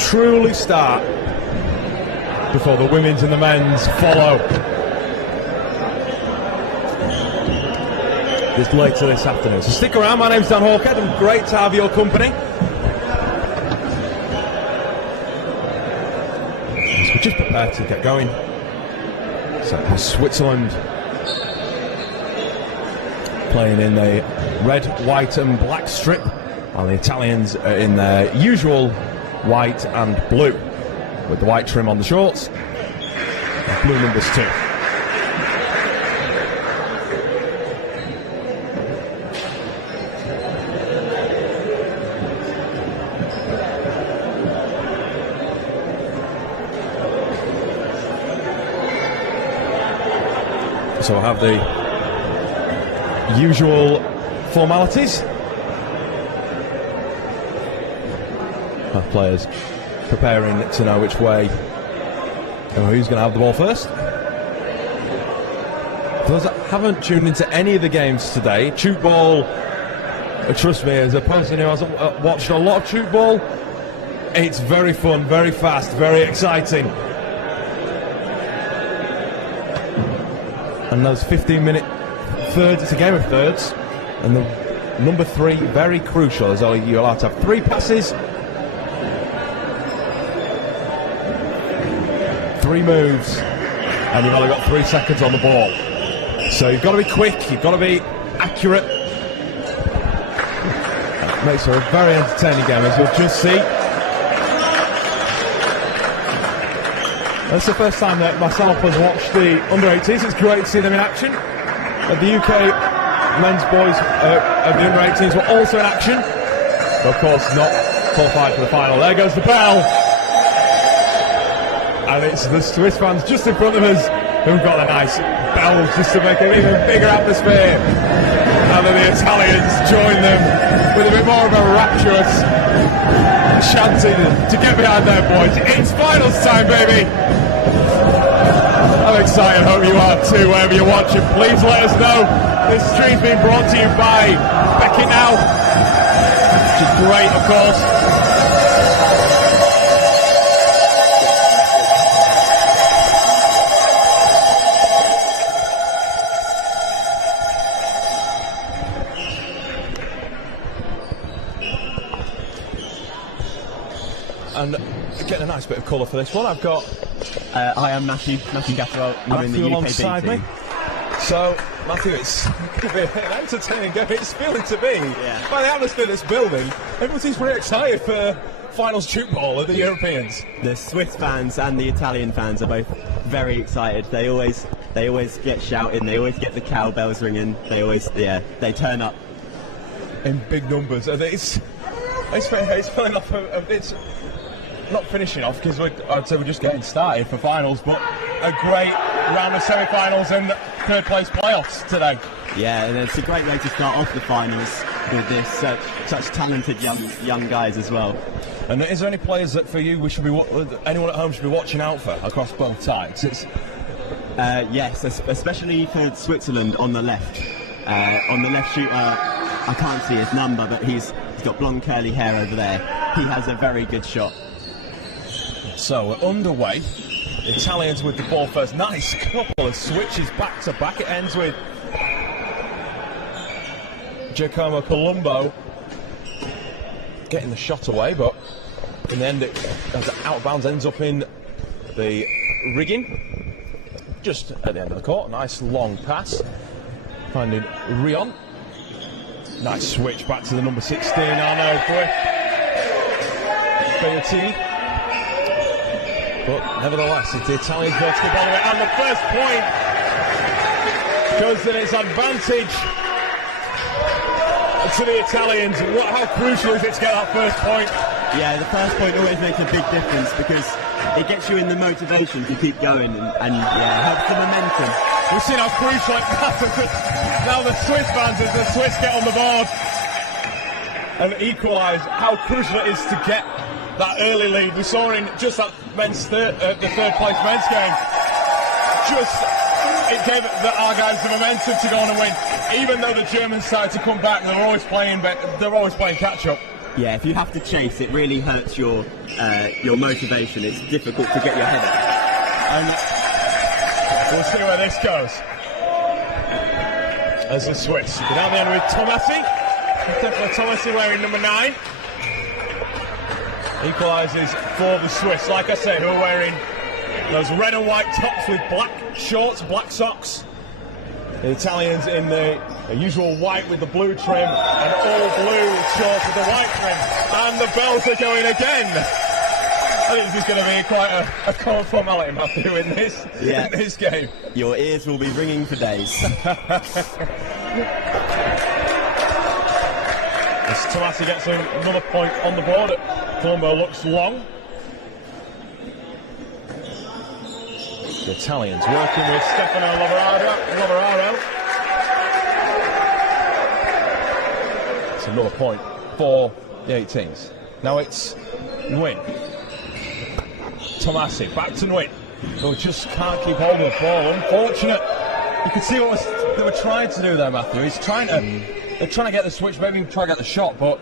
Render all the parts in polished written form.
truly start before the women's and the men's follow. This later this afternoon. So stick around, my name's Dan Hawkhead and great to have your company. So we're just prepared to get going. So Switzerland playing in the red, white and black strip, while the Italians are in their usual white and blue, with the white trim on the shorts and blue numbers too. So we'll have the usual formalities. Our players preparing to know which way and who's going to have the ball first. For those that haven't tuned into any of the games today, Tchoukball, trust me, as a person who hasn't watched a lot of Tchoukball, it's very fun, very fast, very exciting. And those 15-minute thirds, it's a game of thirds, and the number 3, very crucial, as you're allowed to have 3 passes, 3 moves, and you've only got 3 seconds on the ball. So you've got to be quick, you've got to be accurate. That makes for a very entertaining game, as you'll just see. It's the first time that myself has watched the under-18s. It's great to see them in action. The UK men's boys of the under-18s were also in action, but of course not qualified for the final. There goes the bell, and it's the Swiss fans just in front of us who've got the nice bells just to make an even bigger atmosphere. And then the Italians join them with a bit more of a rapturous chanting to get behind their boys. It's finals time, baby! I'm excited, hope you are too, wherever you're watching. Please let us know. This stream's been brought to you by Becky Now, which is great, of course. And getting a nice bit of colour for this one, I've got... I am Matthew Gaffrell. I'm in the UK alongside me. So, Matthew, it's going to be an entertaining game. It's feeling to me, by the atmosphere that's building, everybody's pretty excited for finals Tchoukball of the Europeans. The Swiss fans and the Italian fans are both very excited. They always get shouting. They always get the cowbells ringing. They turn up in big numbers. And it's filling off. It's not finishing off because I'd say we're just getting started for finals, but a great round of semi-finals and third place playoffs today. Yeah, and it's a great way to start off the finals with this such talented young guys as well. And is there any players that for you we should be anyone at home should be watching out for across both sides? Yes, especially for Switzerland on the left. On the left shooter, I can't see his number, but he's got blonde curly hair over there. He has a very good shot. So we're underway. Italians with the ball first. Nice couple of switches back to back. It ends with Giacomo Colombo getting the shot away, but in the end it, as it out of bounds, ends up in the rigging just at the end of the court. Nice long pass finding Rion. Nice switch back to the number 16 Arno Beattini. But nevertheless, it's the Italians go to the ball, and the first point goes in its advantage to the Italians. How crucial is it to get that first point? Yeah, the first point always makes a big difference because it gets you in the motivation to keep going and helps the momentum. We've seen how crucial it matters. Now the Swiss fans, as the Swiss get on the board and equalise, how crucial it is to get that early lead. We saw in just that the third place men's game, it gave our guys the momentum to go on and win. Even though the Germans started to come back, they're always playing catch up. Yeah, if you have to chase, it really hurts your motivation. It's difficult to get your head up. And we'll see where this goes. As the Swiss go down the end with Tomasi. Definitely Tomasi wearing number 9. Equalises for the Swiss. Like I said, who are wearing those red and white tops with black shorts, black socks. The Italians in the usual white with the blue trim and all blue shorts with the white trim. And the bells are going again. I think this is going to be quite a common formality, Matthew, in this game. Your ears will be ringing for days. As Tomasi gets another point on the board, Colombo looks long. The Italians working with Stefano Lavoraro. It's another point for the 18s. Now it's Nguyen. Tomasi, back to Nguyen, who just can't keep hold of the ball. Unfortunate. You can see what they were trying to do there, Matthew. They're trying to get the switch, maybe try to get the shot, but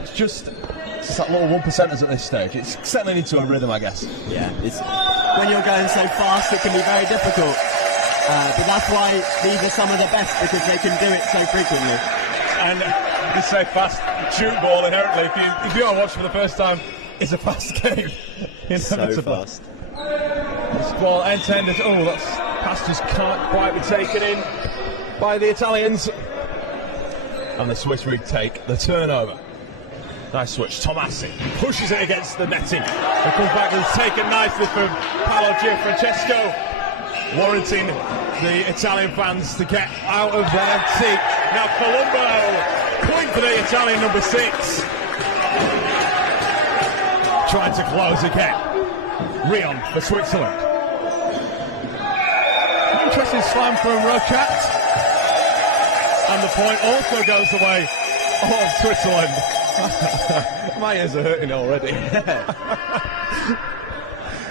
it's just that little 1%ers at this stage. It's settling into a rhythm, I guess. Yeah, when you're going so fast, it can be very difficult. But that's why these are some of the best, because they can do it so frequently. And you say fast, tchoukball inherently. If you are watching for the first time, it's a fast game. So fast. Well, end-to-end, that pass just can't quite be taken in by the Italians. And the Swiss retake the turnover. Nice switch, Tomasi pushes it against the netting. It comes back and it's taken nicely from Paolo Gianfrancesco, warranting the Italian fans to get out of their seat. Now Colombo, point for the Italian number 6. Trying to close again. Rion for Switzerland. Interesting slam from Rochat. And the point also goes the way of Switzerland. My ears are hurting already.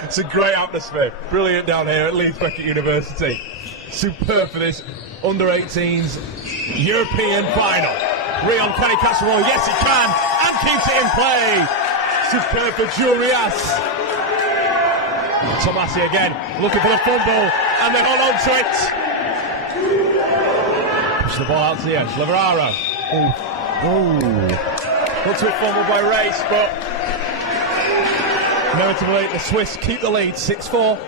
It's a great atmosphere. Brilliant down here at Leeds Beckett University. Superb for this under-18s European final. Rion, can he catch the ball? Yes, he can. And keeps it in play. Superb for Jurias. Tomasi again, looking for the fumble, and they hold on to it. Push the ball out to the edge. Lavoraro. Looks to a fumble by Race, but inevitably the Swiss keep the lead, 6-4.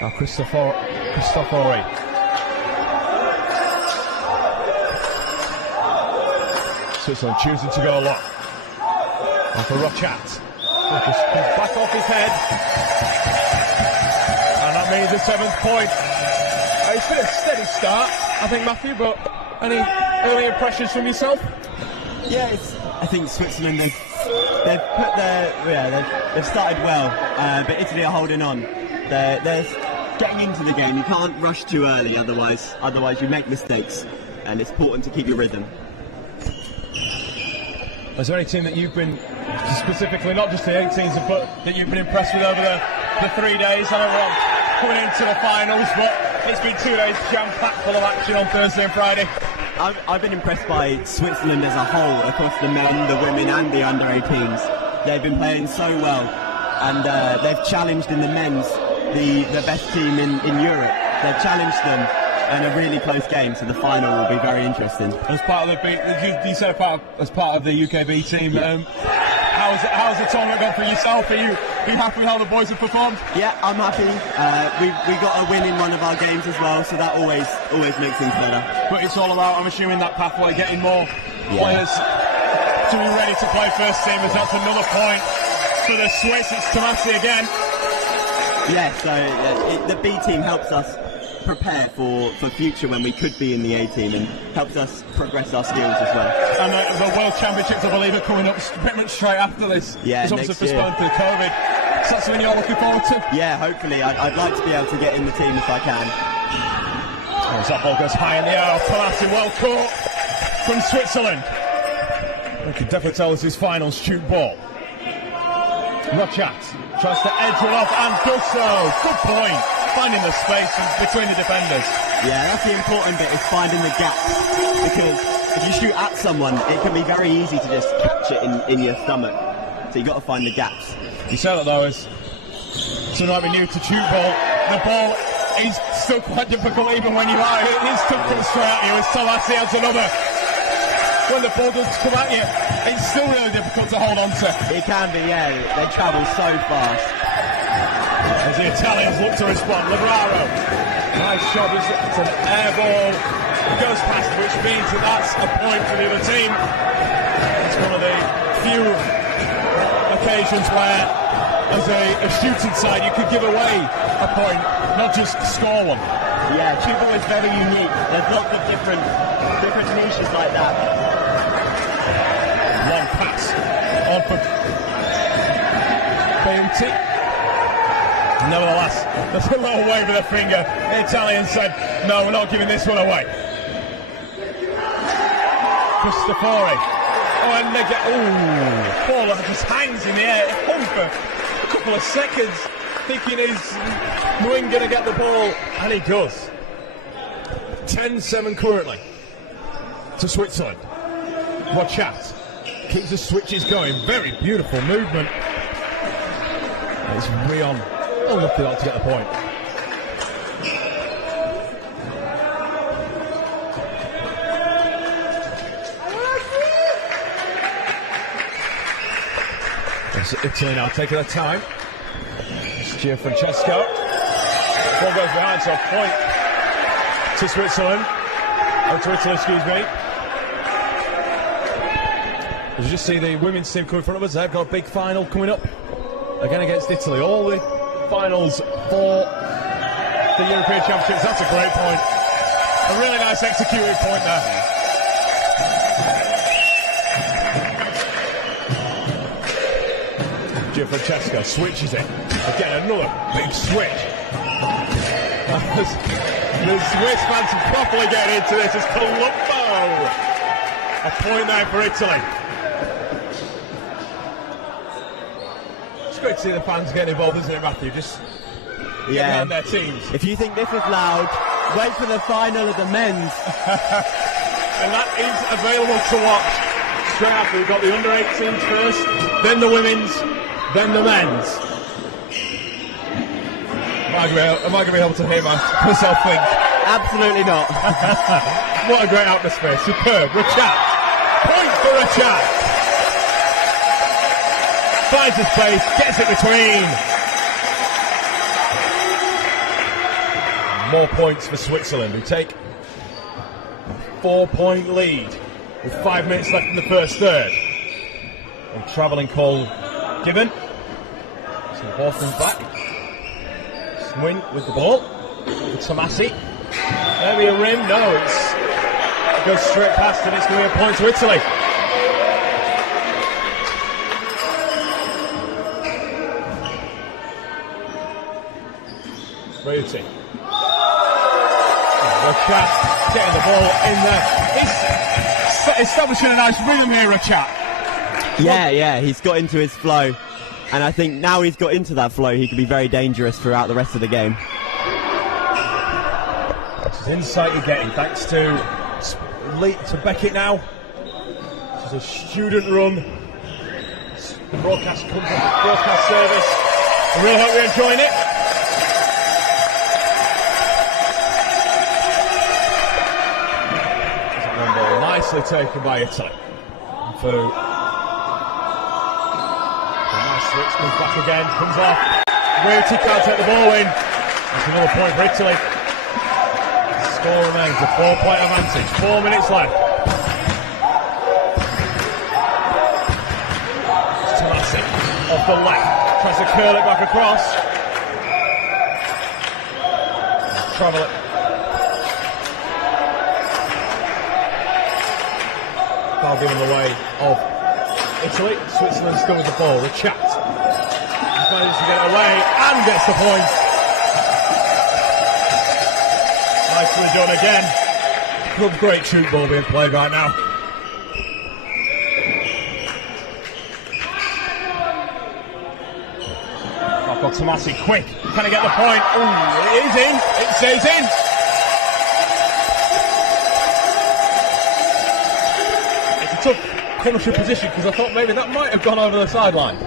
Now Cristofori. Switzerland choosing to go long. And for Rochat. Lucas comes back off his head. And that means a 7th point. It's been a steady start, I think, Matthew, but any early impressions from yourself? Yeah, I think Switzerland, they've started well, but Italy are holding on. They're getting into the game. You can't rush too early, otherwise you make mistakes, and it's important to keep your rhythm. Is there any team that you've been, specifically not just the 18s, but that you've been impressed with over the 3 days? I know we're coming into the finals, but it's been 2 days jam-packed full of action on Thursday and Friday. I've been impressed by Switzerland as a whole, across the men, the women and the under-18s. They've been playing so well, and they've challenged in the men's the best team in Europe. They've challenged them in a really close game, so the final will be very interesting. As part of you said as part of the UKB team, yeah. How's the tournament gone for yourself? Are you happy with how the boys have performed? Yeah, I'm happy. We got a win in one of our games as well, so that always makes things better. But it's all about, I'm assuming, that pathway, getting more players to be ready to play first team, as that's another point for the Swiss. It's Tomasi again. Yeah, so the B team helps us prepare for future when we could be in the A team, and helps us progress our skills as well. And the World Championships, I believe, are coming up pretty much straight after this. Yeah, it's obviously postponed through COVID. Is that something you're looking forward to? Yeah, hopefully. I'd like to be able to get in the team if I can. As that ball goes high in the air, Tomasi well caught from Switzerland. We can definitely tell this is finals tchoukball. Rochat tries to edge it off and does so. Good point. Finding the space between the defenders. Yeah, that's the important bit, is finding the gaps, because if you shoot at someone, it can be very easy to just catch it in your stomach. So you've got to find the gaps. You say that though as someone might be new to Tchoukball, the ball is still quite difficult even when you are. It is tough to straight at you as Tomasi adds another. When the ball does come at you, it's still really difficult to hold on to. It can be, yeah. They travel so fast. As the Italians look to respond, Labraro. Nice shot, it's an air ball. It goes past, which means that that's a point for the other team. It's one of the few occasions where, as a shooting side, you could give away a point, not just score one. Yeah, tchoukball is very unique. There's lots of different niches like that. Long pass on for Beauty. Nevertheless, there's a little wave of the finger. The Italian said, no, we're not giving this one away. Cristofori. Oh, and they get, ball that just hangs in the air. It hung for a couple of seconds, thinking is Nguyen going to get the ball, and he does. 10-7 currently to Switzerland. Watch out. Keeps the switches going. Very beautiful movement. It's Rion. Unlucky not to get the point. It's Italy now taking their time. It's Francesco. Ball goes behind, so a point to Switzerland. Oh, to Italy, excuse me. As you just see the women's team coming in front of us, they've got a big final coming up again against Italy. All the finals for the European Championships. That's a great point. A really nice executed point there. Francesco switches it. Again, another big switch. The Swiss fans are properly getting into this. It's Colombo. A point there for Italy. It's great to see the fans getting involved, isn't it, Matthew? Just getting on their teams. If you think this is loud, wait for the final of the men's. And that is available to watch straight after. We've got the under-18s first, then the women's, then the men's. Am I going to be able to hear myself think? Absolutely not. What a great atmosphere. Superb. Rachat. Point for Rachat. Finds his place, gets it between. More points for Switzerland, who take a 4-point lead with 5 minutes left in the first third. And travelling call given. So the ball comes back. Swing with the ball. To Tomasi. Maybe a rim. No, it goes straight past and it's going to be a point to Italy. Beauty. Rachat getting the ball in there. He's establishing a nice rhythm here, Rachat. Yeah, he's got into his flow. And I think now he's got into that flow, he can be very dangerous throughout the rest of the game. This is insight you're getting, thanks to Beckett now. This is a student run. The broadcast comes up, broadcast service. I really hope you're enjoying it. Nicely taken by Italy. For a nice switch, comes back again, comes off. Beauty can't take the ball in. That's another point for Italy. The score remains a 4-point advantage. 4 minutes left. Tomasi off the left. Tries to curl it back across. Travel it. Foul given the way of Italy. Switzerland's still with the ball. Rachat manages to get it away and gets the point. Nicely done again. Good, great tchoukball being played right now. Back on Tomasi, quick. Can he get the point? Ooh, it is in. It says in. punishing position, because I thought maybe that might have gone over the sideline.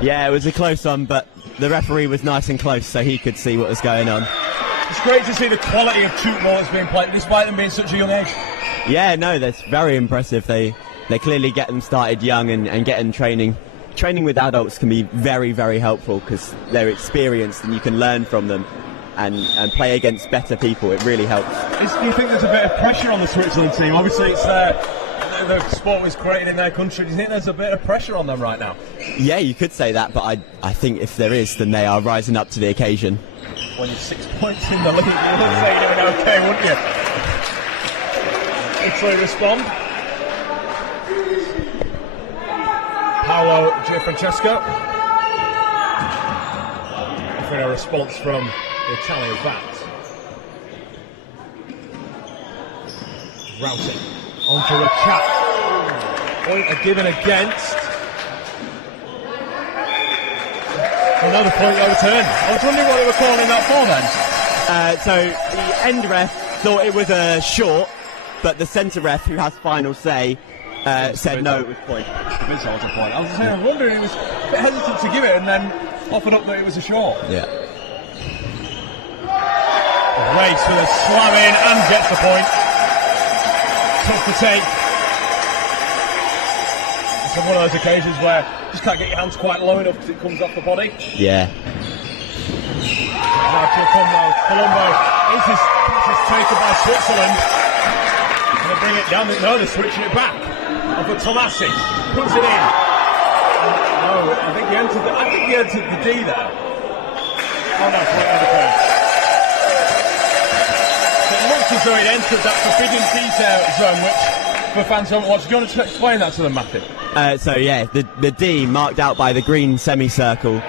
Yeah, it was a close one, but the referee was nice and close, so he could see what was going on. It's great to see the quality of tchoukball that's being played, despite them being such a young age. Yeah, no, that's very impressive. They clearly get them started young and get them training. Training with adults can be very, very helpful because they're experienced and you can learn from them and play against better people. It really helps. Do you think there's a bit of pressure on the Switzerland team? Obviously, it's the sport was created in their country. Do you think there's a bit of pressure on them right now? Yeah, you could say that, but I think if there is, then they are rising up to the occasion. When you're 6 points in the league, you would say you're doing okay, wouldn't you? Italy respond. Paolo Francesco. Offering a response from the Italian backs. Routing onto the chat. Point are given against. Another point overturned. I was wondering what they were calling that for then. So the end ref thought it was a short, but the centre ref, who has final say, said no, it was point. Midsole point. I was wondering, he was a bit hesitant to give it and then offered up that it was a short. Yeah. Race with a slam in and gets the point. Tough to take. It's one of those occasions where you just can't get your hands quite low enough because it comes off the body. Yeah. Now Colombo. This is taken by Switzerland. And they bring it down. No, they're switching it back. Up at Tomassi. Puts it in. No, I think he entered the D there. Oh no, point underpaid. It looks as though it entered that forbidden D zone, which for fans who haven't watched, do you want to explain that to them, Matthew? So yeah, the D marked out by the green semicircle.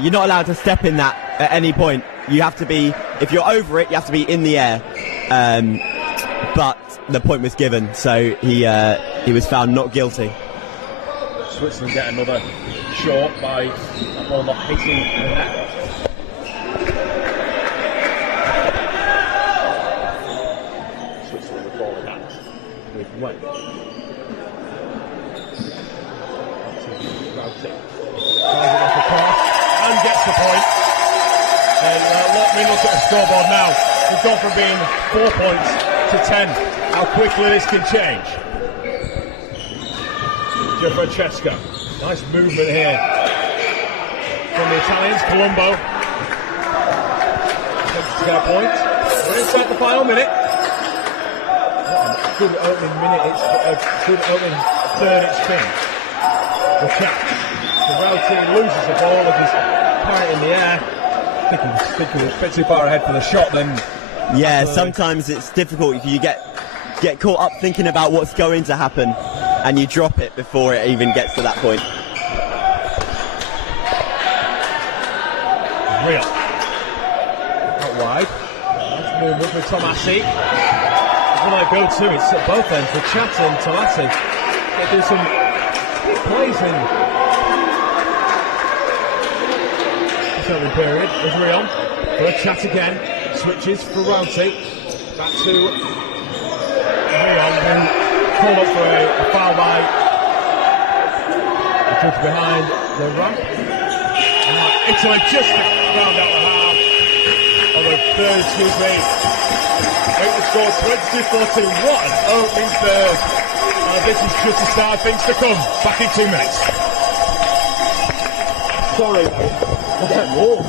You're not allowed to step in that at any point. You have to be, if you're over it, you have to be in the air. But the point was given, so he was found not guilty. Switzerland get another short by that ball not hitting the net. Switzerland with ball in hand with Wayne. And gets the point. And let me look at the scoreboard now. We've gone from being 4 points to 10. How quickly this can change. Francesco. Nice movement here from the Italians. Colombo takes to get a point. We're inside the final minute. What a good opening minute. It's a good opening third it's been. The chat. The Rail team loses the ball with his parrot in the air. I think he was a bit too far ahead for the shot then. Yeah, sometimes it's difficult if you get caught up thinking about what's going to happen and you drop it before it even gets to that point. Real. Not wide. Nice movement with Tomassi. When I go to, it's at both ends. The chat and Tomassi. They do some big plays in the certain period. There's Rion. For a chat again. Switches for Routy. Back to Rion. Then called up for a foul by the judge behind the ramp. Italy just round out the half. Or the third, excuse me. It was scored 22-14. What an opening third. This is just the start of things to come. Back in 2 minutes. Sorry, mate. I get warm.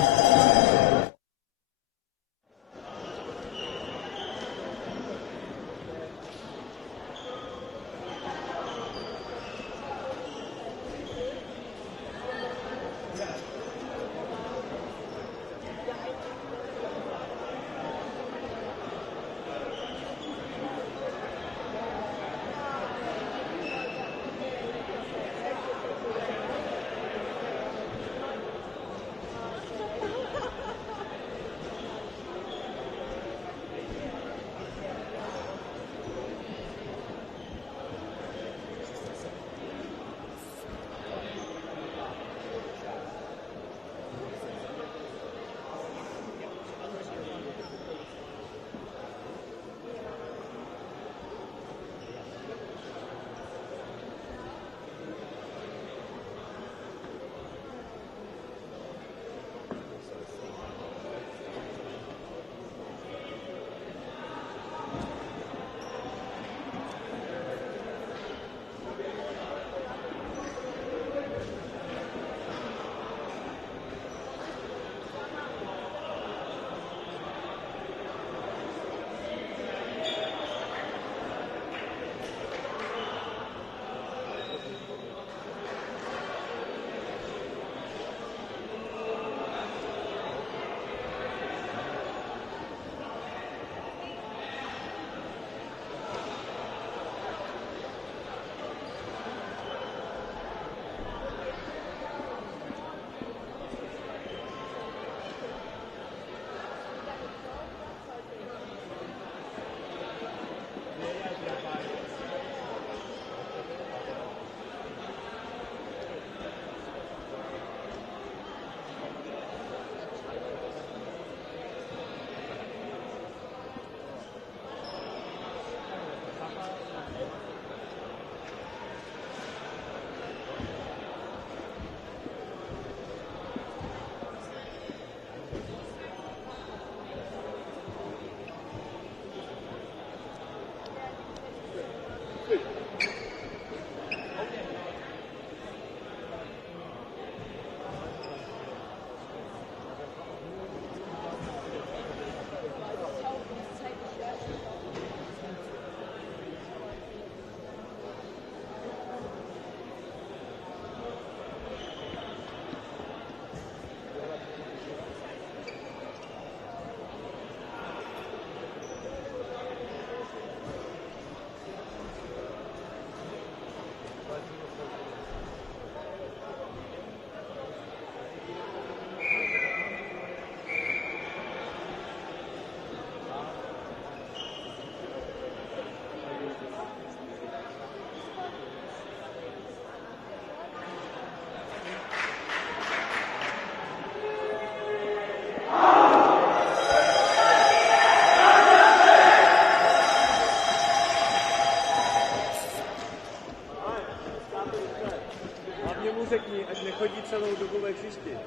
nie muzyki, ať nechodí celou dobu ve hřišti.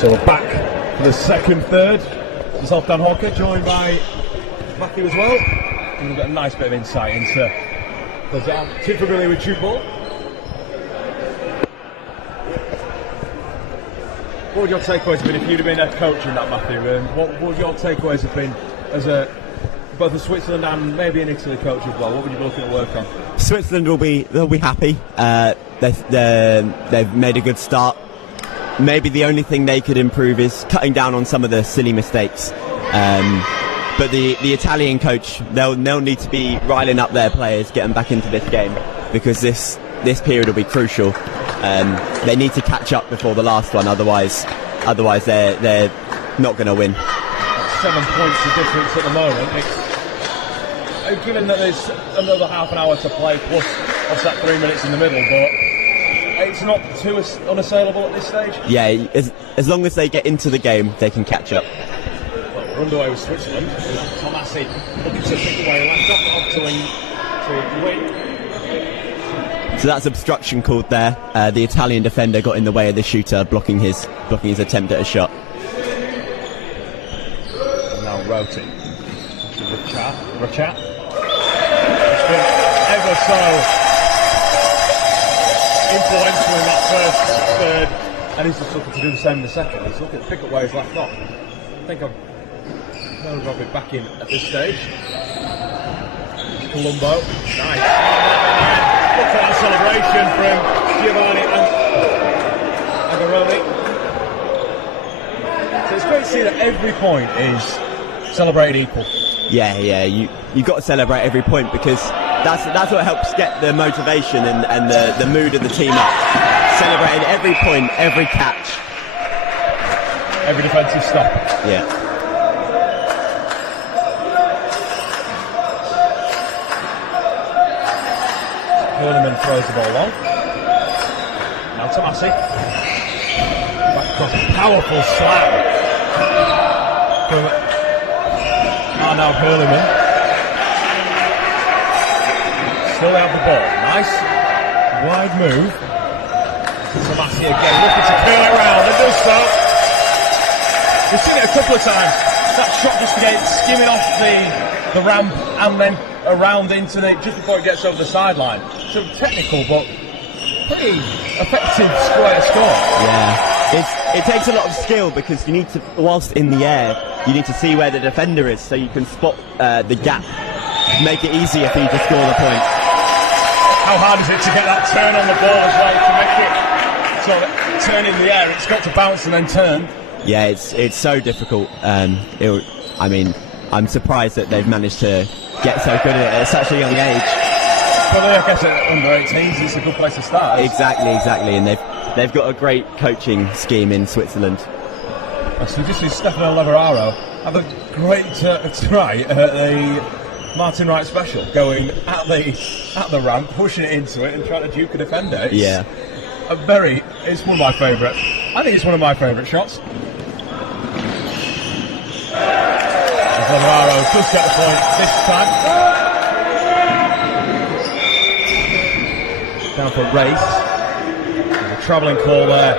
So we're back for the second third. Myself, Dan Hawker, joined by Matthew as well. And we've got a nice bit of insight into because I'm too familiar with tchoukball. What would your takeaways have been if you'd have been a coach in that, Matthew? What would your takeaways have been as both a Switzerland and maybe an Italy coach as well? What would you be looking to work on? Switzerland they'll be happy. They've made a good start. Maybe the only thing they could improve is cutting down on some of the silly mistakes. But the Italian coach, they'll need to be riling up their players, get them back into this game, because this period will be crucial. They need to catch up before the last one, otherwise they're not going to win. 7 points of difference at the moment. Given that there's another half an hour to play, plus offset 3 minutes in the middle, but it's not too unassailable at this stage. Yeah, as long as they get into the game, they can catch up. Well, we're underway with Switzerland. Tomasi looking to pick away left off to win. So that's obstruction called there. The Italian defender got in the way of the shooter, blocking his attempt at a shot. And now Roti. Rachat. It's been ever so influential in that first third, and he's just looking to do the same in the second. He's looking to pick up where he's left off. I think I've got it back in at this stage. Colombo, nice. Look at that celebration from Giovanni and Agaroni. So it's great to see that every point is celebrated equal. Yeah, you've got to celebrate every point, because that's what helps get the motivation and the mood of the team up. Celebrating every point, every catch, every defensive stop. Yeah. Hurleman throws the ball long. Now Tomasi. Back across, powerful slam. Now Hurleman. Still out the ball. Nice. Wide move. Tomasi again, looking to curl it around, and does so. We've seen it a couple of times. That shot just skimming off the ramp and then around into just before it gets over the sideline. So technical, but pretty effective square score. Yeah, it takes a lot of skill, because you need to, whilst in the air, you need to see where the defender is, so you can spot the gap, make it easier for you to score the point. How hard is it to get that turn on the ball as well, to make it sort of turn in the air? It's got to bounce and then turn. Yeah, it's so difficult. I'm surprised that they've managed to get so good at such a young age. Probably, I guess, at under 18s, it's a good place to start. Exactly, and they've got a great coaching scheme in Switzerland. So just see Stefano Lavararo have a great try at the Martin Wright special, going at the ramp, pushing it into it, and trying to duke a defender. It's one of my favourite. I think it's one of my favourite shots. Lavararo does get the point this time. Down for a race. There's a travelling call there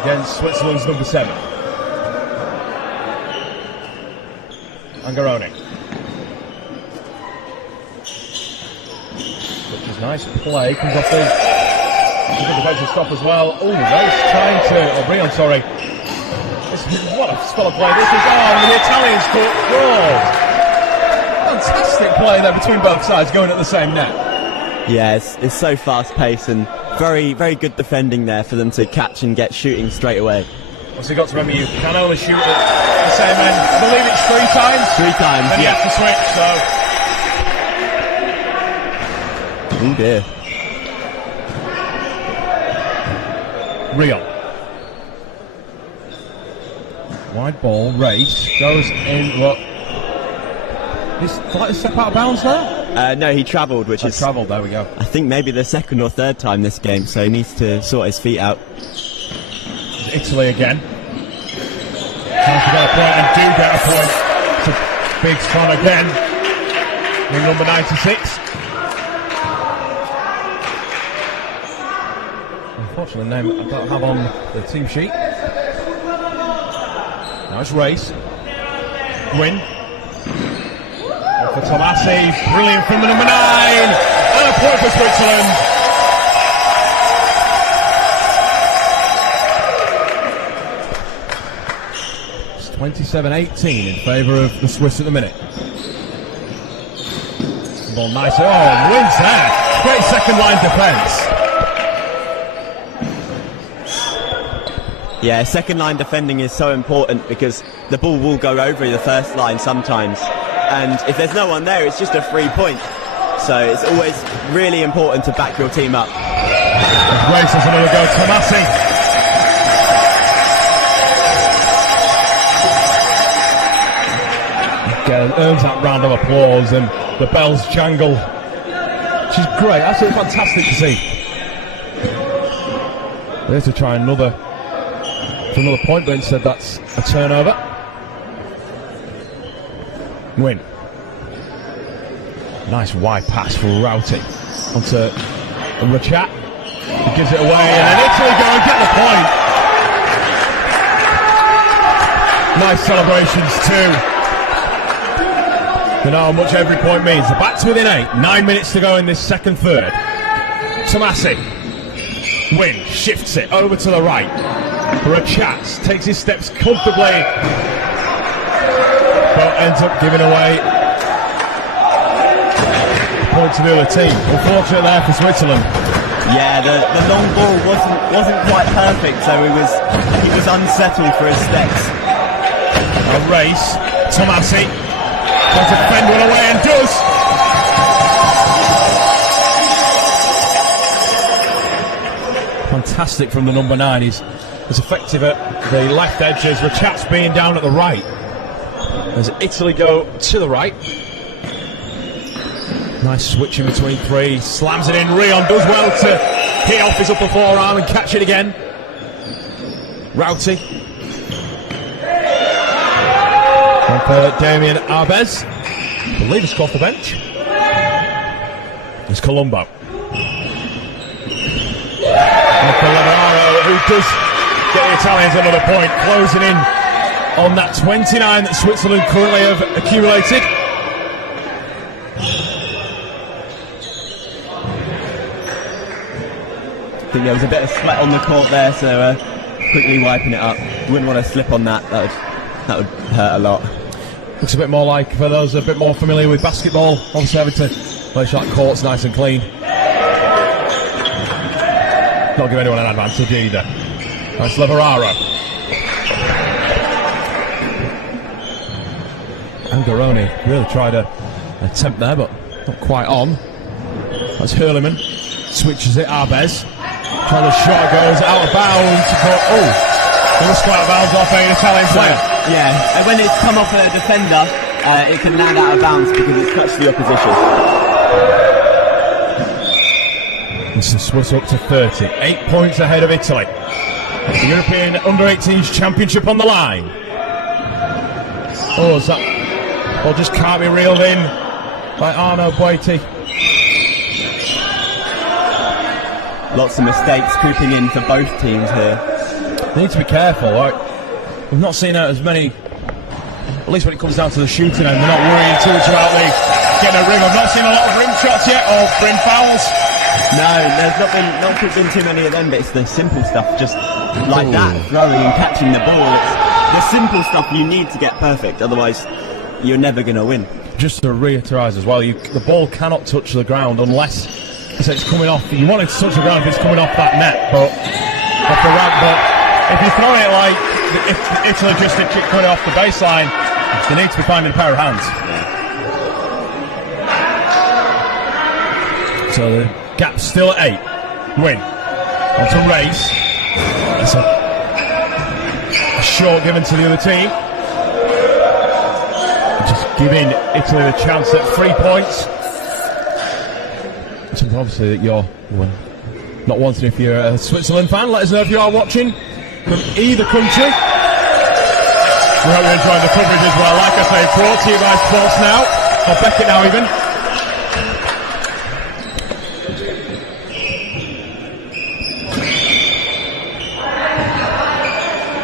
against Switzerland's number 7. Angaroni. Which is nice play. Comes off the defensive stop as well. Oh, race trying to. Brion, sorry. What a spell of play this is. Oh, the Italians caught goal. Fantastic play there between both sides, going at the same net. Yeah, it's so fast paced, and very, very good defending there for them to catch and get shooting straight away. Also, you've got to remember, you can only shoot at the same end. I believe it's 3 times. 3 times, then yeah. You have to switch, so. Oh dear. Rio. Wide ball, race, goes in, what? Is like a step out of bounds there? No, he travelled, which is... travelled, there we go. I think maybe the second or third time this game, so he needs to sort his feet out. Italy again. Trying to get a point and do get a point to Big Son again in number 96. Unfortunately, the name I don't have on the team sheet. Nice race. Win. For Tomasi, brilliant from the number 9, and a point for Switzerland. It's 27-18 in favour of the Swiss at the minute. Ball nice. Oh, wins there. Great second line defence. Yeah, second line defending is so important because the ball will go over the first line sometimes. And if there's no one there, it's just a free point. So it's always really important to back your team up. Race has another go, Tomasi. Again, earns that round of applause and the bells jangle. She's great, absolutely fantastic to see. There's to try another point, but instead that's a turnover. Win. Nice wide pass for Rauti onto Rachat. He gives it away, and then Italy go and get the point. Nice celebrations too. You know how much every point means. They're back to within 8. 9 minutes to go in this second third. Tomasi. Win. Shifts it over to the right. Rachat takes his steps comfortably, but ends up giving away point to the other team. Unfortunate there for Switzerland. Yeah, the long ball wasn't quite perfect, so he was unsettled for his steps. A race. Tomasi tries to fend one away and does. Fantastic from the number 9. He's as effective at the left edge as Rachat's being down at the right. As Italy go to the right. Nice switch in between 3. Slams it in. Rion does well to hit off his upper forearm and catch it again. Rauti. And for Damien Arbez. I believe he's off the bench. It's Colombo. And for Lavararo, who does get the Italians another point, closing in on that 29 that Switzerland currently have accumulated. I think there was a bit of sweat on the court there, so quickly wiping it up. Wouldn't want to slip on that. That would hurt a lot. Looks a bit more like, for those a bit more familiar with basketball, obviously having to make sure that court's nice and clean. Not give anyone an advantage either. That's Lavararo. Angaroni really tried a attempt there, but not quite on. That's Hurliman. Switches it, Arbez. Trying the shot, goes out of bounds. But, it was quite out of bounds off an Italian player. Yeah, and when it's come off a defender, it can land out of bounds because it's touched the opposition. This is Swiss up to 30. 8 points ahead of Italy. The European Under-18s Championship on the line. Oh, is that... Well, just can't be reeled in by Arno Boiti. Lots of mistakes creeping in for both teams here. They need to be careful. Right? We've not seen as many, at least when it comes down to the shooting end, they're not worrying too much about the getting a rim. I've not seen a lot of rim shots yet, or rim fouls. No, there's not been too many of them, but it's the simple stuff, just like that, throwing and catching the ball. It's the simple stuff you need to get perfect, otherwise you're never going to win. Just to reiterate as well, the ball cannot touch the ground unless it's coming off. You want it to touch the ground if it's coming off that net, but off the ramp. But if you're throwing it like it's a logistic kick coming off the baseline, they need to be finding a pair of hands. So the gap's still at 8. Win. On to race. That's a short given to the other team. Just giving Italy a chance at 3 points. So obviously that you're not wanting, if you're a Switzerland fan. Let us know if you are watching from either country. We hope you're enjoying the coverage as well. Like I say, brought to you by Sports Now, or Beckett Now even.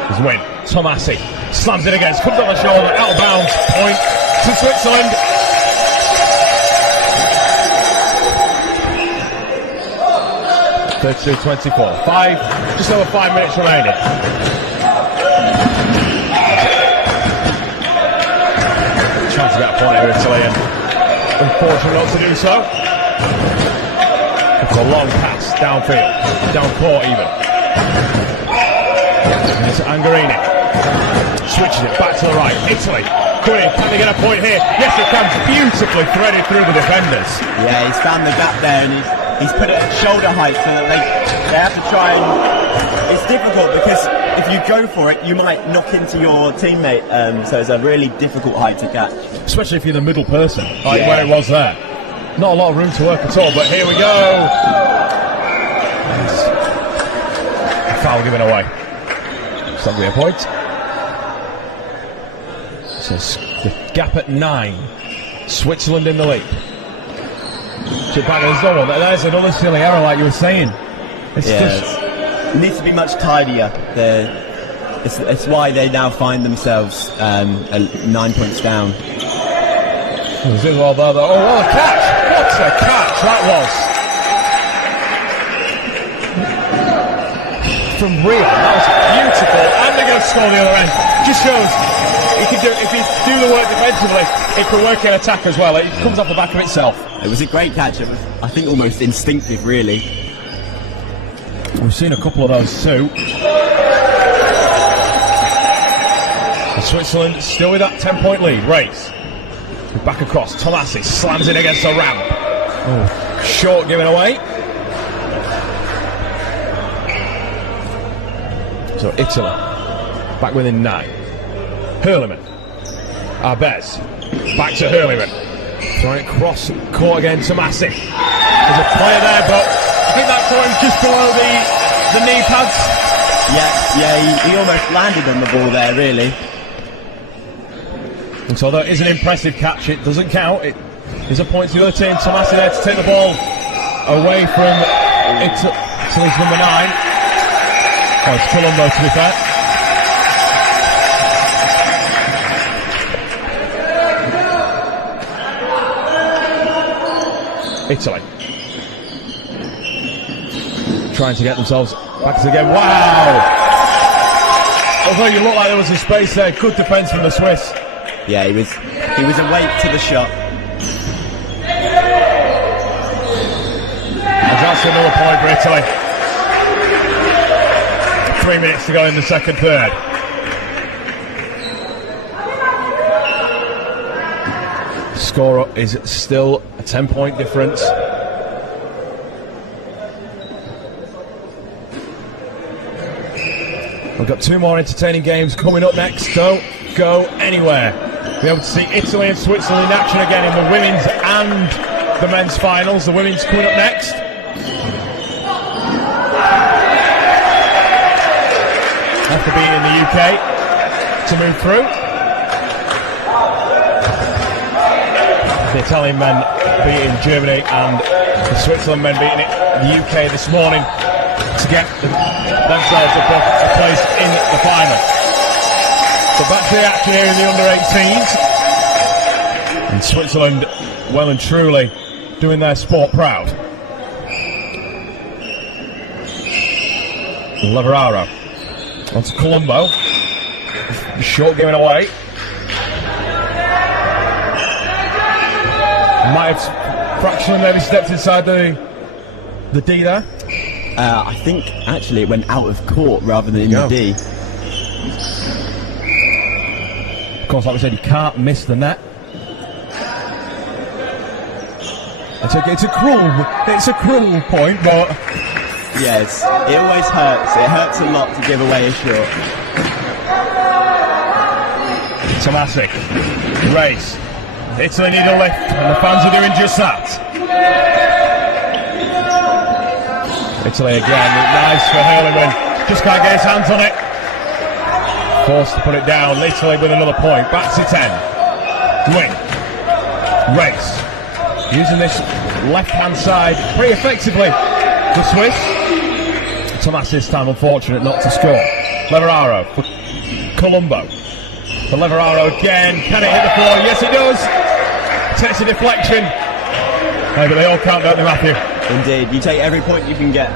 His win, Tomasi slams it against, comes on the shoulder, out of bounds, point to Switzerland. Thirty-two 24. Just over 5 minutes remaining. Chance to get a point here, Italy, and unfortunate not to do so. It's a long pass downfield, down court even. It's Angarini. Switches it back to the right. Italy coming in. Can they get a point here? Yes, it can. Beautifully threaded through the defenders. Yeah, he's found the gap there, and he's put it at shoulder height so that they have to try and... It's difficult because if you go for it, you might knock into your teammate, so it's a really difficult height to catch. Especially if you're the middle person, like where it was there. Not a lot of room to work at all, but here we go. A foul given away. So that'll be a point. So the gap at 9. Switzerland in the lead. There's no one. There's another silly error, like you were saying. It needs to be much tidier. It's why they now find themselves 9 points down. He's doing well there, though. Oh, what a catch! What a catch that was! From Rio, that was beautiful. And they're going to score the other end. Just shows if you do the work defensively, it can work in attack as well. It comes off the back of itself. It was a great catch. It was, I think, almost instinctive, really. We've seen a couple of those too. And Switzerland still with that 10-point lead. Race. Back across. Tomasi slams it against the ramp. Oh. Short given away. So Italy back within 9. Hurleyman. Arbez. Back to Hurleyman. Throwing it cross court again. Tomasi. There's a player there, but I think that caught him just below the knee pads. Yeah, he almost landed on the ball there, really. And so that is an impressive catch. It doesn't count. It is a point to the other team. Tomasi there to take the ball away from Italy's number 9. Oh, it's Colombo, to be fair. Italy trying to get themselves back again. Wow! Although you look like there was a space there, good defence from the Swiss. Yeah, he was awake to the shot. And that's another point for Italy. 3 minutes to go in the second third. Score is still a 10-point difference. We've got 2 more entertaining games coming up next. Don't go anywhere. We'll be able to see Italy and Switzerland in action again in the women's and the men's finals. The women's coming up next. After being in the UK to move through. The Italian men beating Germany and the Switzerland men beating the UK this morning to get themselves a place in the final. So back to the action here in the under-18s. And Switzerland well and truly doing their sport proud. Lavararo onto Colombo. Short given away. Might have fractionally maybe stepped inside the D there. I think actually it went out of court rather than in the D. Of course, like we said, you can't miss the net. It's a cruel point, but yes, it always hurts. It hurts a lot to give away a shot. Tomasi, race. Italy need a lift, and the fans are doing just that. Italy again, nice for Hurleyman. Just can't get his hands on it. Forced to put it down. Italy with another point. Back to 10. Wing. Race. Using this left-hand side pretty effectively. The Swiss. Tomas this time unfortunate not to score. Leveraro for Colombo. For Leveraro again. Can it hit the floor? Yes, it does. Takes a deflection. Hey, but they all count, don't they, Matthew? Indeed. You take every point you can get.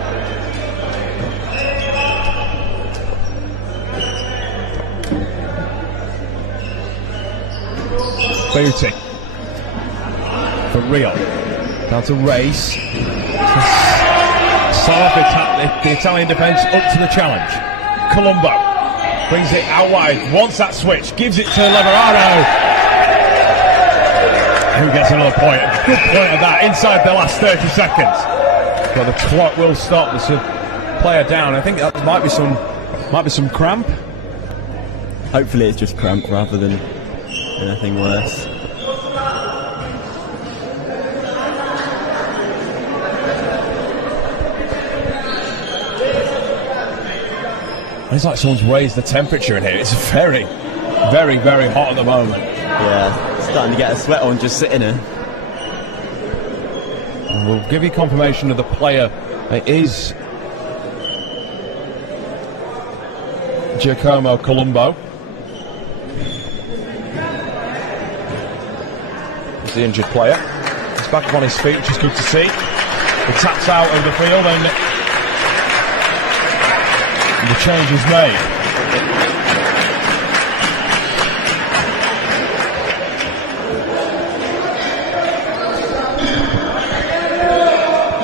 Beauty for Rio. Down to Race. Solid the Italian defence up to the challenge. Colombo brings it out wide. Wants that switch. Gives it to Leveraro. Who gets another point? A good point of that inside the last 30 seconds. But the clock will stop. There's a player down. I think that might be some cramp. Hopefully it's just cramp rather than anything worse. It's like someone's raised the temperature in here. It's very, very, very hot at the moment. Yeah, starting to get a sweat on just sitting here. And we'll give you confirmation of the player. It is Giacomo Colombo. He's the injured player. He's back up on his feet, which is good to see. He taps out of the field and the change is made.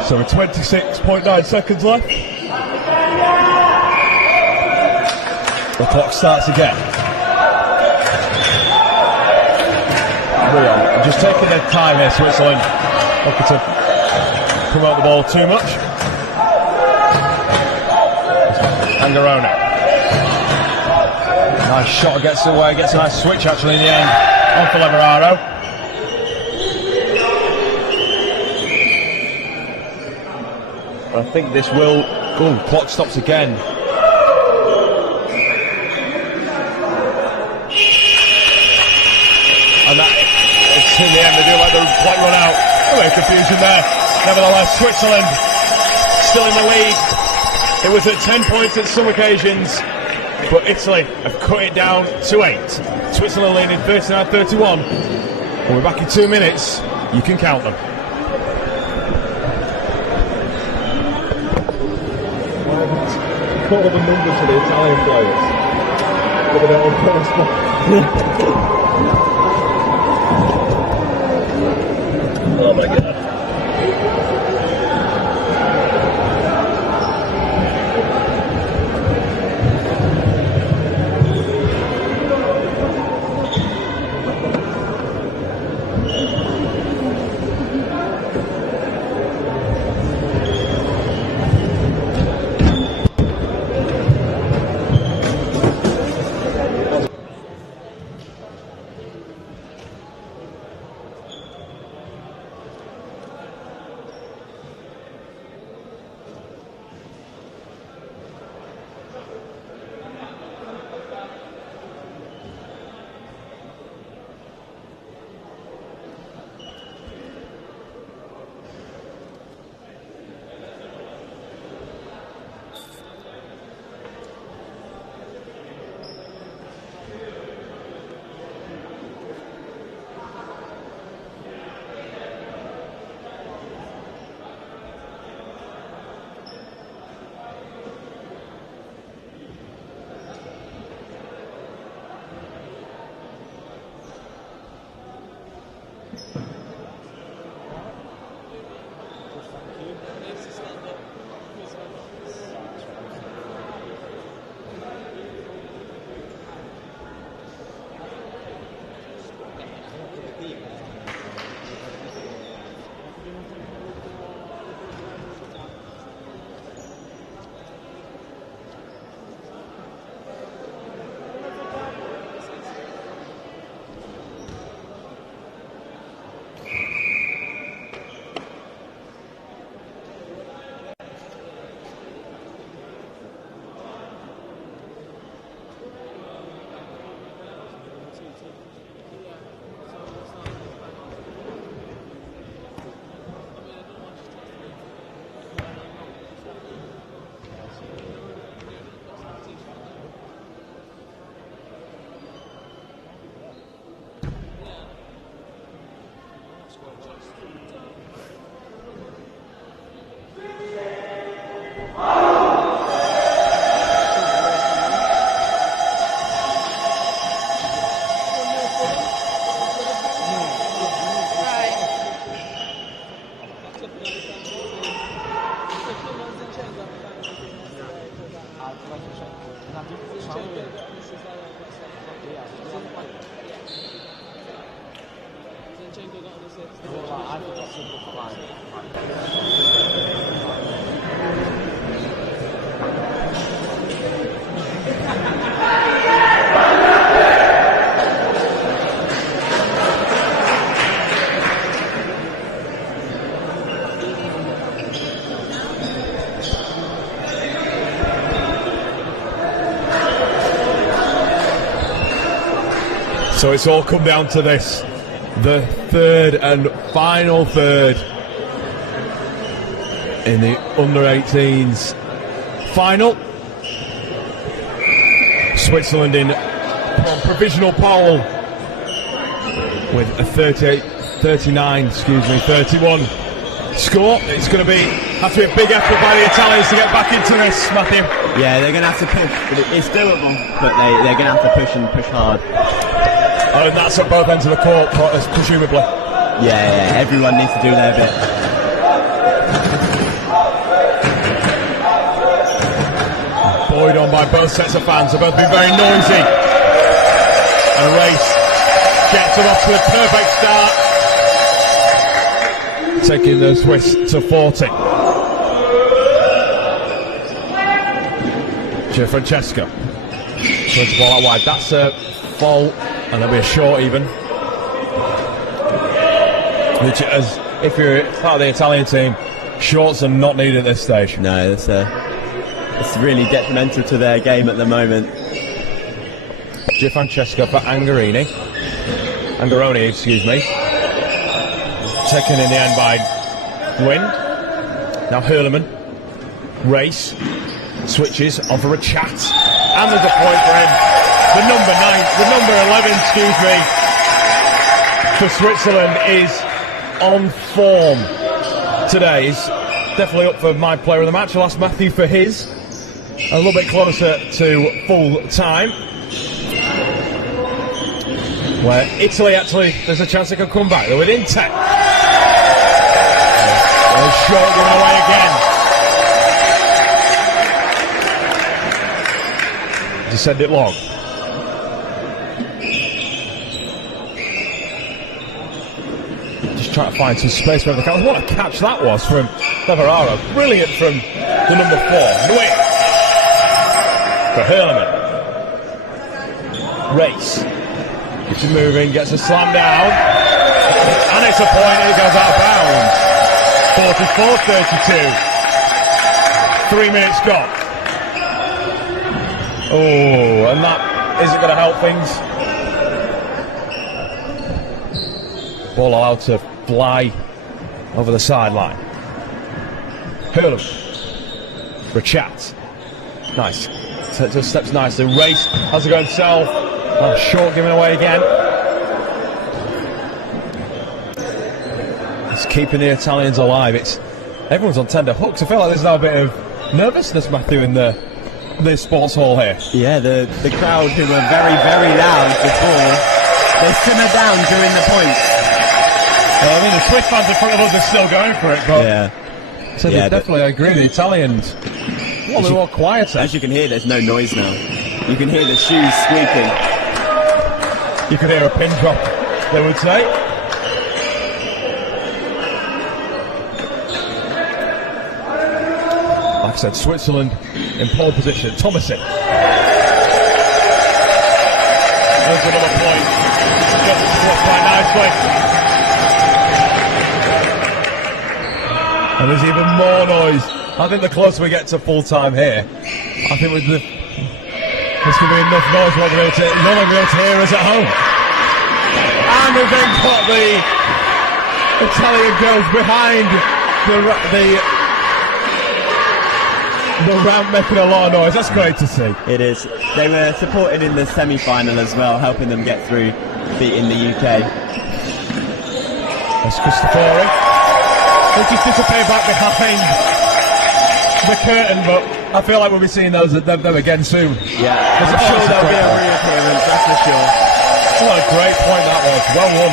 So with 26.9 seconds left, the clock starts again. Rio just taking their time here, Switzerland. Looking to promote the ball too much. Angarona. Nice shot, gets away, gets a nice switch actually in the end. On for Leveraro. I think this will... Oh, clock stops again. And that, it's in the end, they do let the clock run out. A bit of confusion there. Nevertheless, Switzerland still in the lead. It was at 10 points at some occasions, but Italy have cut it down to 8. Switzerland leading 39-31. We'll be back in 2 minutes. You can count them. Call the numbers to the Italian players. Look at that on Oh my god. So it's all come down to this, the third and final third in the under-18s final. Switzerland in provisional pole with a 31 score. It's going to have to be a big effort by the Italians to get back into this, Matthew. Yeah, they're going to have to push, but it's doable, but they're going to have to push and push hard. And that's at both ends of the court, presumably. Yeah, everyone needs to do their bit. Buoyed on by both sets of fans. They've both been very noisy. And Race gets them off to a perfect start, taking the Swiss to 40. Francesco throws the ball out wide. That's a foul. And there'll be a short even. Which, as if you're part of the Italian team, shorts are not needed at this stage. No, it's really detrimental to their game at the moment. Francesco for Angaroni, excuse me. Taken in the end by Gwyn. Now Hurleman. Race. Switches on for a chat. And there's a point for him. The number 11, for Switzerland is on form today. He's definitely up for my player of the match. I'll ask Matthew for his. A little bit closer to full time. Where Italy actually, there's a chance they can come back. They're within 10. They're short going away again. Just send it long. Trying to find some space where they can. What a catch that was from Navarro. Brilliant from the number 4. Nguyen. For Hurleman. Race. Keeps it moving, gets a slam down. And it's a point, and it goes out of bounds. 44-32. 3 minutes gone. Oh, and that isn't going to help things. Ball allowed to fly over the sideline. Hurlem for a chat. Nice. Just steps nicely. Race has to go himself. Short given away again. It's keeping the Italians alive. Everyone's on tender hooks. I feel like there's now a bit of nervousness, Matthew, in the sports hall here. Yeah, the crowd who were very, very loud before, they simmer down during the points. I mean, the Swiss fans in front of us are still going for it, but definitely, I agree. The Italians, they're all quieter. As you can hear, there's no noise now. You can hear the shoes squeaking. You can hear a pin drop, they would say. Like I said, Switzerland in pole position. Thomasin. There's another point. Got the spot quite nicely. And there's even more noise. I think the closer we get to full time here, I think there's going to be enough noise. You're not going to be able to hear us at home. And we've then got the Italian girls behind the ramp making a lot of noise. That's great to see. It is. They were supported in the semi-final as well, helping them get through, beating the UK. That's Cristofori. They just disappear back behind the curtain, but I feel like we'll be seeing them again soon. Yeah, I'm sure there'll be a reappearance, that's for sure. What a great point that was. Well won.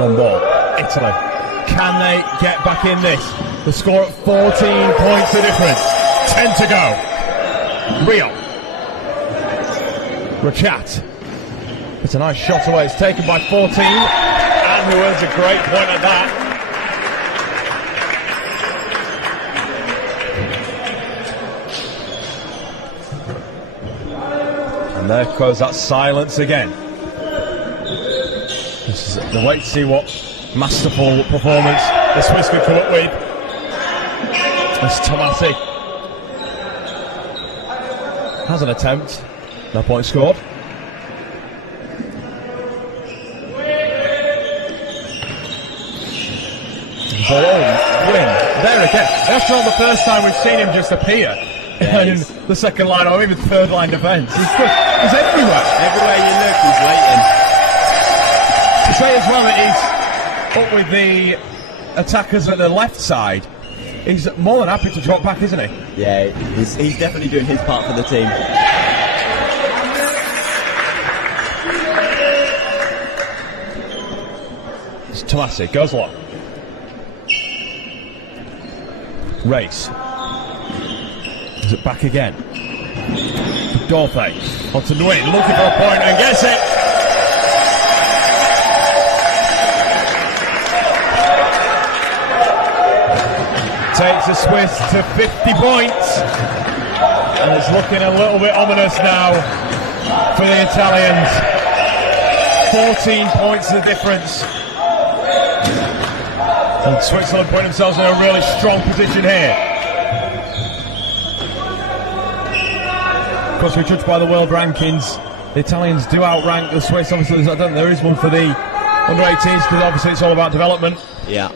Long ball. Italy. Can they get back in this? The score at 14 points the difference. 10 to go. Rio. Rachat. It's a nice shot away. It's taken by 14. And who earns a great point at that. And there goes that silence again. This is the wait to see what masterful performance the Swiss could come up with. It's Tomasi. Has an attempt. No point scored. Win. There again. That's not the first time we've seen him just appear in the second line or even third line defence. He's everywhere. Everywhere you look, he's waiting. To say as well that he's up with the attackers at the left side, he's more than happy to drop back, isn't he? Yeah, he's definitely doing his part for the team. It's Tomasi, goes long. Race. Is it back again? Dorfe on to Nguyen, looking for a point and gets it. Takes the Swiss to 50 points. And it's looking a little bit ominous now for the Italians. 14 points the difference. And Switzerland put themselves in a really strong position here. Of course, we judge by the world rankings. The Italians do outrank the Swiss. Obviously, there is one for the under-18s because obviously it's all about development. Yeah.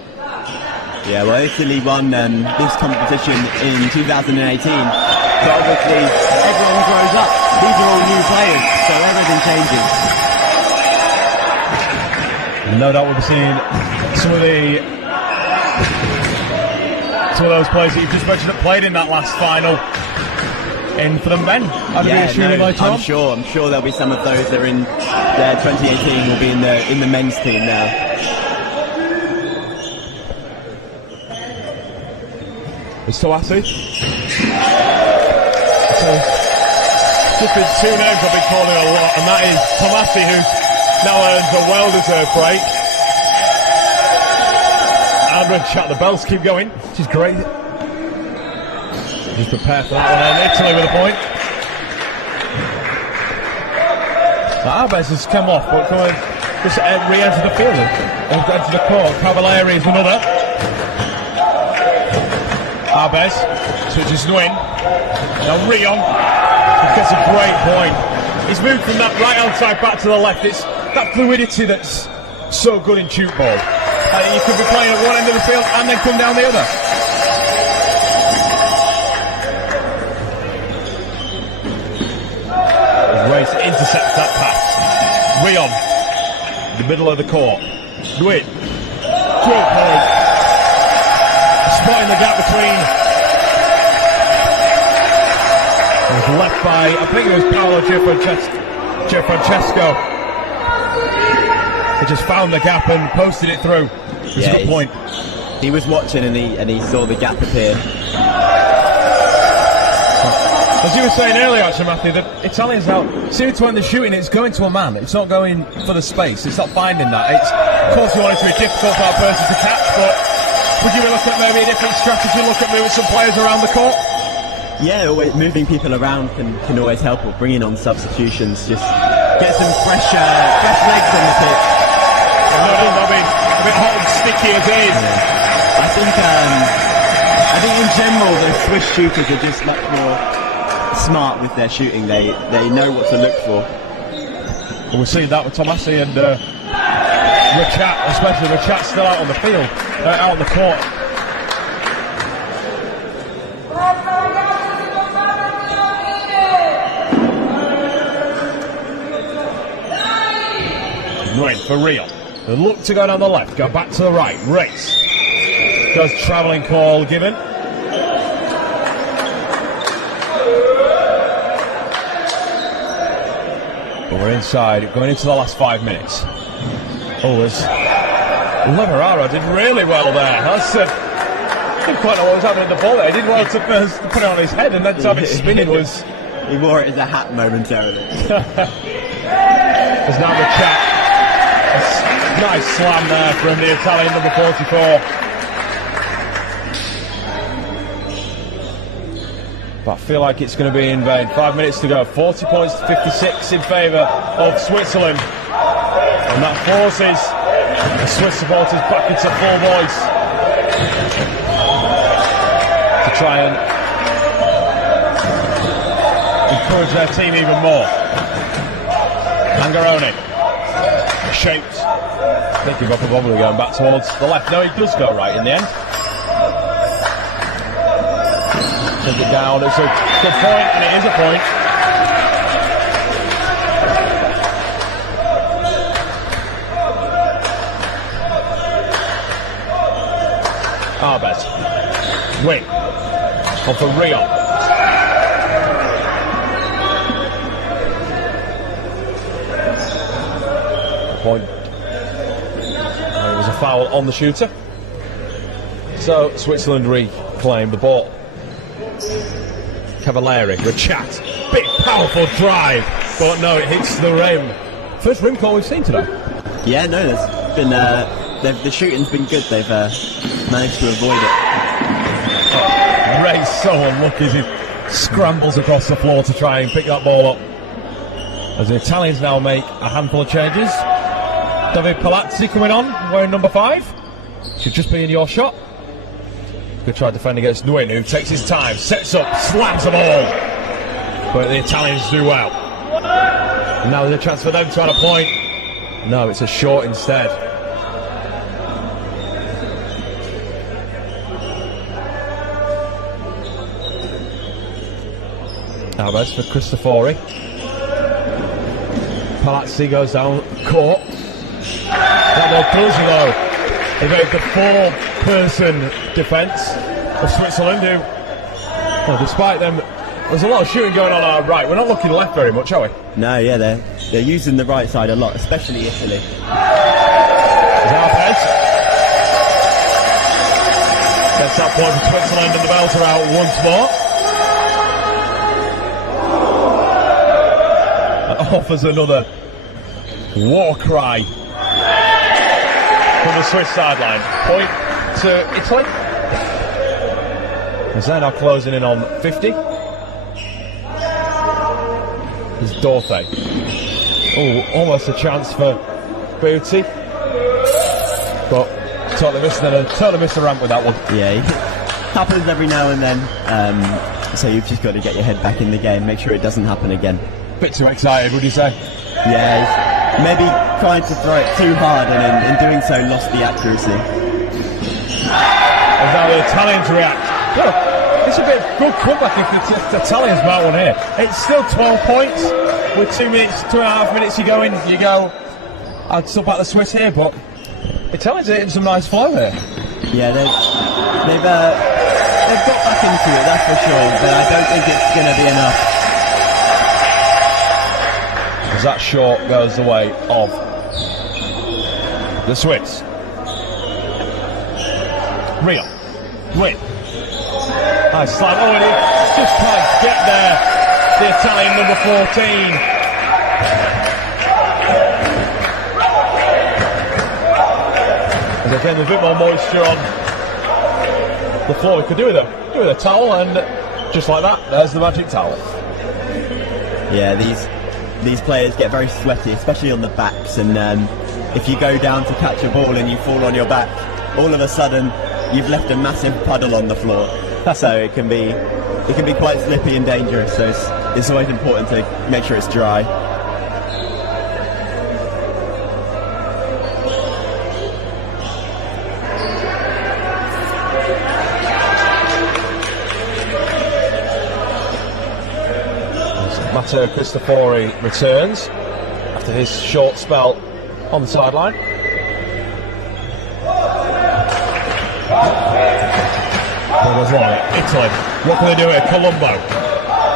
Yeah, well, Italy won this competition in 2018. So obviously, everyone grows up. These are all new players, so everything changes. No doubt we'll be seeing some of those players that you've just mentioned that played in that last final in for the men. I'm sure there'll be some of those that are in 2018 will be in the men's team now. It's Tomasi. So, just been two names I've been calling a lot, and that is Tomasi, who's now earns a well-deserved break. And Rachat, the bells keep going, which is great. Just prepare for that one, and Italy with a point. Arbes has come off, but just re-enter the field, enter the court. Cavalieri is another. Arbes switches Nguyen. Now Rion gets a great point. He's moved from that right-hand side back to the left. It's that fluidity that's so good in tchoukball. You could be playing at one end of the field and then come down the other. Race intercepts that pass. Rion, the middle of the court. Nguyen, great point. Spotting the gap between. It was left by, I think it was Paolo Gianfrancesco. He just found the gap and posted it through. It's a good point. He was watching and he saw the gap appear. As you were saying earlier, actually, Matthew, the Italians now seem to when they're shooting, it's going to a man. It's not going for the space. It's not finding that. Of course, you want it to be difficult for our person to catch, but would you look at maybe a different strategy? Look at moving some players around the court. Yeah, moving people around can always help, or bringing on substitutions. Just get some fresh legs on the pitch. I mean, a bit hot and sticky as it is. Yeah. I think in general the Swiss shooters are just much more smart with their shooting. They know what to look for. Well, we've seen that with Tomasi and Rachat, especially Rachat still out on the field, out on the court. Right for Rio. They look to go down the left, go back to the right, race. Does travelling call given. But we're inside, going into the last 5 minutes. Oh, there's Leverara did really well there. That's didn't quite know what was happening with the ball there. He did well to first put it on his head, and then to have it spinning was He wore it as a hat momentarily. There's now the chat. Nice slam there from the Italian number 44. But I feel like it's going to be in vain. 5 minutes to go. 40 points to 56 in favour of Switzerland. And that forces the Swiss supporters back into full voice to try and encourage their team even more. Angaroni shaped, thinking about probably going back towards the left. No, he does go right in the end. Take it down. It's a good point, and it is a point. Arbez. Win. On for Rio. Point. There was a foul on the shooter. So Switzerland reclaim the ball. Cavalieri, Rachat, big powerful drive, but no, it hits the rim. First rim call we've seen today. Yeah, no, there's been the shooting's been good. They've managed to avoid it. Ray's so unlucky as he scrambles across the floor to try and pick that ball up. As the Italians now make a handful of changes. David Palazzi coming on, wearing number 5. Should just be in your shot. Good try to defend against Nguyen, who takes his time, sets up, slams them all. But the Italians do well. And now there's a chance for them to add a point. No, it's a short instead. Alves for Cristofori. Palazzi goes down court. That ball does though. Evade the 4-person defence of Switzerland, who, well, despite them, there's a lot of shooting going on our right. We're not looking left very much, are we? No, yeah, they're using the right side a lot, especially Italy. Alves gets that point for Switzerland, and the bells are out once more. That offers another war cry from the Swiss sideline. Point to Italy. As they're now closing in on 50. There's Dorthe. Oh, almost a chance for Booty. But totally missed the ramp with that one. Yeah, it happens every now and then. So you've just got to get your head back in the game, make sure it doesn't happen again. Bit too excited, would you say? Yeah, maybe trying to throw it too hard and in doing so lost the accuracy. And now the Italians react. Look, it's a bit of good comeback if the Italians mount one here. It's still 12 points with 2.5 minutes you go in. You go, I'd still back the Swiss here, but the Italians are hitting some nice flow here. Yeah, they've got back into it, that's for sure, but I don't think it's going to be enough. As that short goes the way of the Swiss. Rio. Win. Nice slam. Oh, and he just can't get there. The Italian number 14. And again, there's a bit more moisture on the floor. We could do with a towel, and just like that, there's the magic towel. Yeah, these players get very sweaty, especially on the backs, and if you go down to catch a ball and you fall on your back, all of a sudden you've left a massive puddle on the floor. So it can be quite slippy and dangerous. So it's always important to make sure it's dry. Matteo Cristofori returns after his short spell on the sideline. Italy, what can they do here? Colombo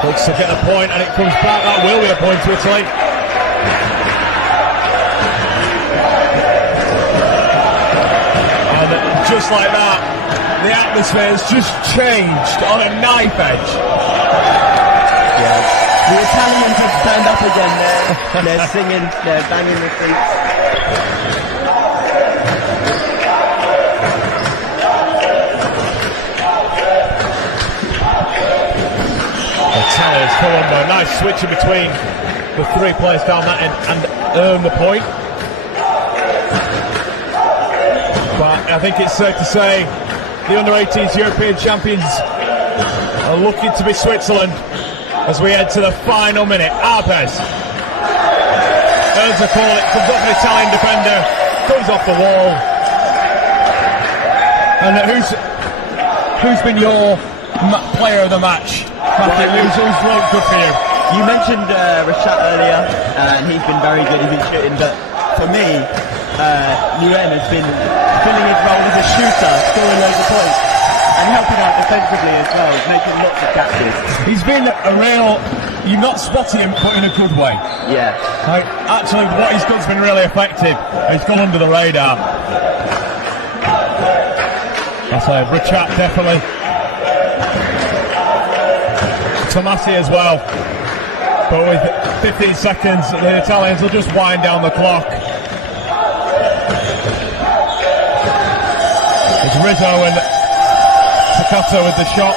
looks to get a point, and it comes back. That will be a point to Italy. And just like that, the atmosphere has just changed on a knife edge. Yeah, The Italians have turned up again there. They're singing, they're banging the feet. Italians come on, nice switch in between the three players down that end and earn the point. But I think it's safe to say the under-18s European champions are looking to be Switzerland as we head to the final minute. Arpes earns a call, it comes off an Italian defender, comes off the wall. And who's been your player of the match? Who's looked good for you? You mentioned Rachat earlier, and he's been very good, he's been shooting, but for me, Nguyen has been filling his role as a shooter, scoring loads of points, and helping out defensively as well, making lots of catches. He's been a real, you're not spotting him, but in a good way. Yeah. Like, actually, what he's done's been really effective. He's gone under the radar. That's a Rachat, definitely. Tomasi as well. But with 15 seconds, the Italians will just wind down the clock. It's Rizzo and Takato with the shot.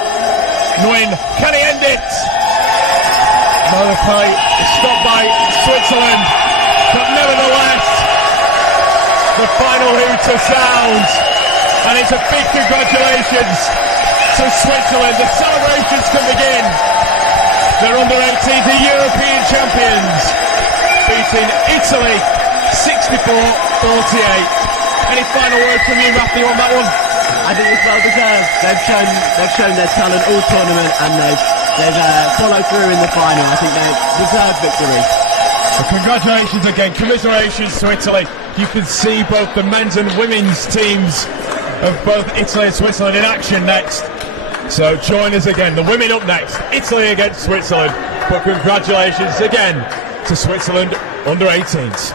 Nguyen, can he end it? Malachi is stopped by Switzerland, but nevertheless, the final hooter sounds, and it's a big congratulations to Switzerland. The celebrations can begin. They're under-18s, the European champions, beating Italy 64-48. Any final words from you, Matthew, on that one? I think it's well deserved. They've shown their talent all tournament, and they've followed through in the final. I think they deserve victory. Well, congratulations again, commiserations to Italy. You can see both the men's and women's teams of both Italy and Switzerland in action next. So join us again. The women up next, Italy against Switzerland. But congratulations again to Switzerland under 18s.